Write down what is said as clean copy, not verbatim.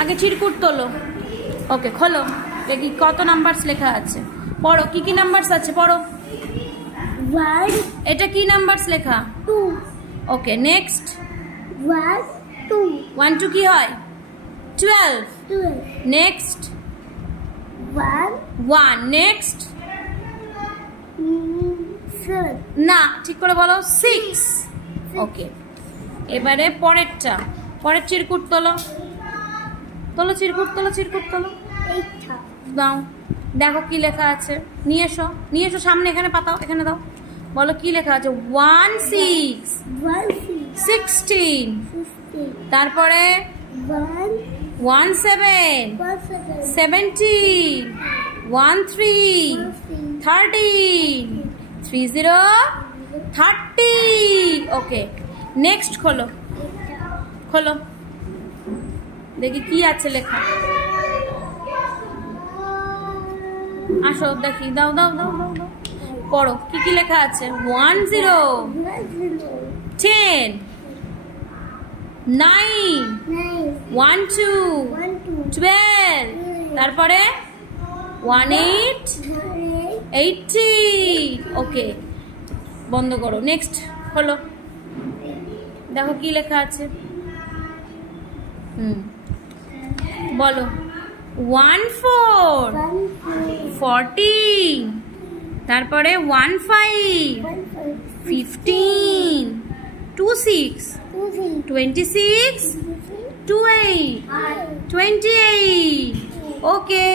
আগে চিরকুট তোলো। ওকে, খোলো। দেখি কত নাম্বারস লেখা আছে। পড়ো, কি কি নাম্বারস আছে পড়ো। 1 এটা কি নাম্বারস লেখা? 2 ওকে, নেক্সট। 1 2 1 2 কি হয়? 12। 12 নেক্সট। 1 1 নেক্সট। 7 না, ঠিক করে বলো। 6। ওকে, এবারে পরেরটা। পরের চিরকুট তোলো। তোলো চিরকুট, তোলো চিরকুট তোলো। 8 দাও, দেখো কি লেখা আছে। নিয়ে এসো, নিয়ে এসো সামনে, এখানে পাতাও, এখানে দাও। বলো কি লেখা আছে। 1 6 1 16। 15 তারপরে 1 1 7 7 17 1 3 13 30 30। ওকে, নেক্সট খোলো। খোলো, দেখি কি আছে লেখা। আসো দেখি, দাও দাও দাও দাও দাও। পড়ো, কি কি লেখা আছে। 1 0 10 9 1 2 12। তারপরে 1 8 80। ওকে, বন্ধ করো। নেক্সট হলো, দেখো কি লেখা আছে। বলো। 1 4 14। তারপরে 1 5 15 2 6 26 28 28। ওকে।